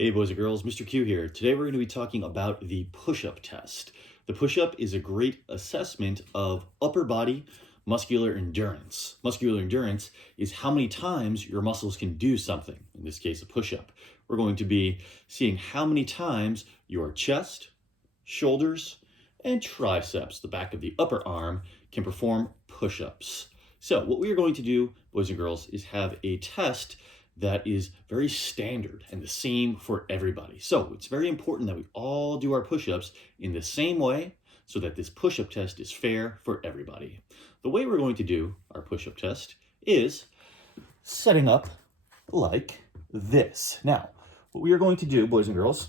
Hey boys and girls, Mr. Q here. Today we're going to be talking about the push-up test. The push-up is a great assessment of upper body muscular endurance. Muscular endurance is how many times your muscles can do something, in this case a push-up. We're going to be seeing how many times your chest, shoulders, and triceps, the back of the upper arm, can perform push-ups. So what we are going to do, boys and girls, is have a test that is very standard and the same for everybody. So it's very important that we all do our push-ups in the same way so that this push-up test is fair for everybody. The way we're going to do our push-up test is setting up like this. Now, what we are going to do, boys and girls,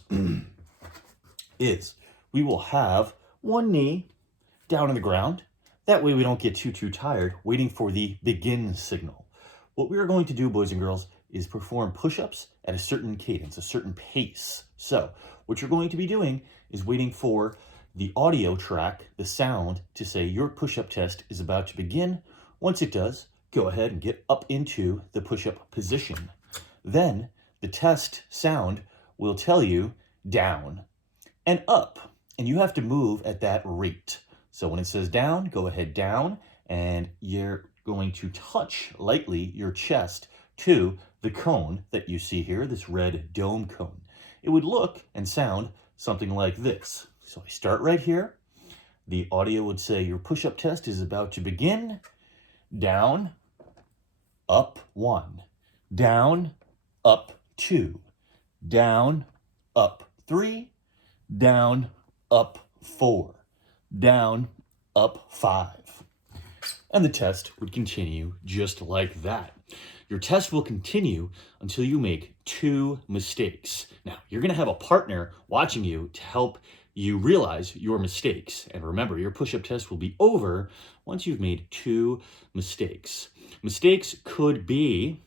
is we will have one knee down on the ground. That way we don't get too tired waiting for the begin signal. What we are going to do, boys and girls, is perform push-ups at a certain cadence, a certain pace. So what you're going to be doing is waiting for the audio track, the sound, to say your push-up test is about to begin. Once it does, go ahead and get up into the push-up position. Then the test sound will tell you down and up, and you have to move at that rate. So when it says down, go ahead down, and you're going to touch lightly your chest to the cone that you see here, this red dome cone. It would look and sound something like this. So I start right here. The audio would say your push-up test is about to begin. Down, up 1. Down, up 2. Down, up 3. Down, up 4. Down, up 5. And the test would continue just like that. Your test will continue until you make 2 mistakes. Now, you're going to have a partner watching you to help you realize your mistakes. And remember, your push-up test will be over once you've made 2 mistakes. Mistakes could be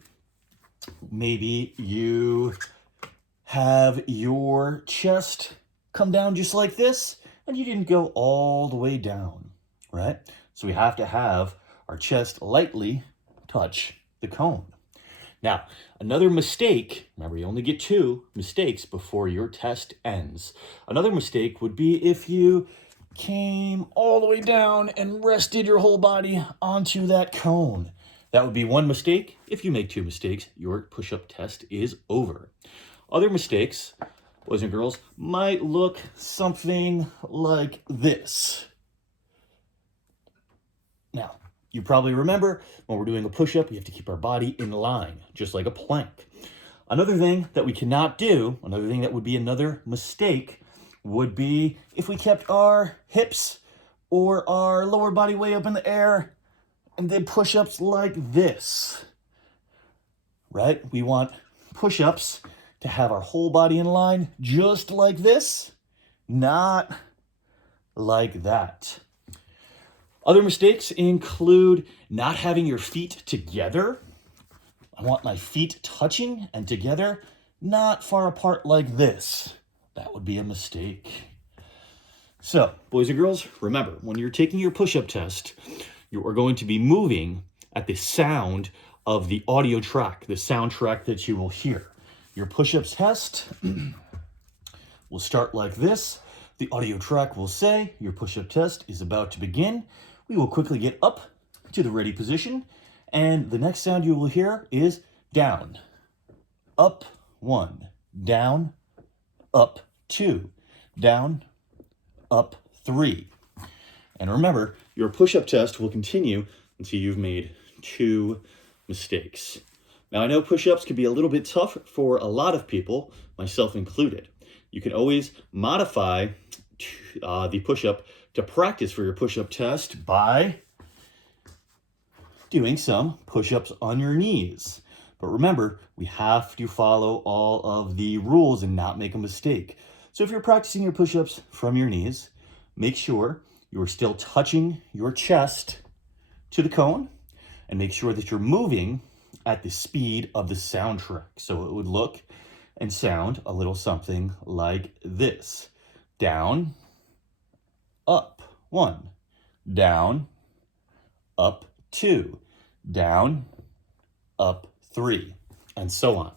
maybe you have your chest come down just like this, and you didn't go all the way down, right? So we have to have our chest lightly touch the cone. Now, another mistake, remember you only get 2 mistakes before your test ends. Another mistake would be if you came all the way down and rested your whole body onto that cone. That would be 1 mistake. If you make 2 mistakes, your push-up test is over. Other mistakes, boys and girls, might look something like this. Now, you probably remember when we're doing a push-up, we have to keep our body in line, just like a plank. Another thing that we cannot do, another thing that would be another mistake, would be if we kept our hips or our lower body way up in the air and did push-ups like this, right? We want push-ups to have our whole body in line just like this, not like that. Other mistakes include not having your feet together. I want my feet touching and together, not far apart like this. That would be a mistake. So, boys and girls, remember, when you're taking your push-up test, you are going to be moving at the sound of the audio track, the soundtrack that you will hear. Your push-up test will start like this. The audio track will say, your push-up test is about to begin. We will quickly get up to the ready position, and the next sound you will hear is down, up 1, down, up 2, down, up 3. And remember, your push-up test will continue until you've made 2 mistakes. Now, I know push-ups can be a little bit tough for a lot of people, myself included. You can always modify the push-up to practice for your push-up test by doing some push-ups on your knees. But remember, we have to follow all of the rules and not make a mistake. So if you're practicing your push-ups from your knees, make sure you're still touching your chest to the cone, and make sure that you're moving at the speed of the soundtrack. So it would look and sound a little something like this. Down, up 1, down, up 2, down, up 3, and so on.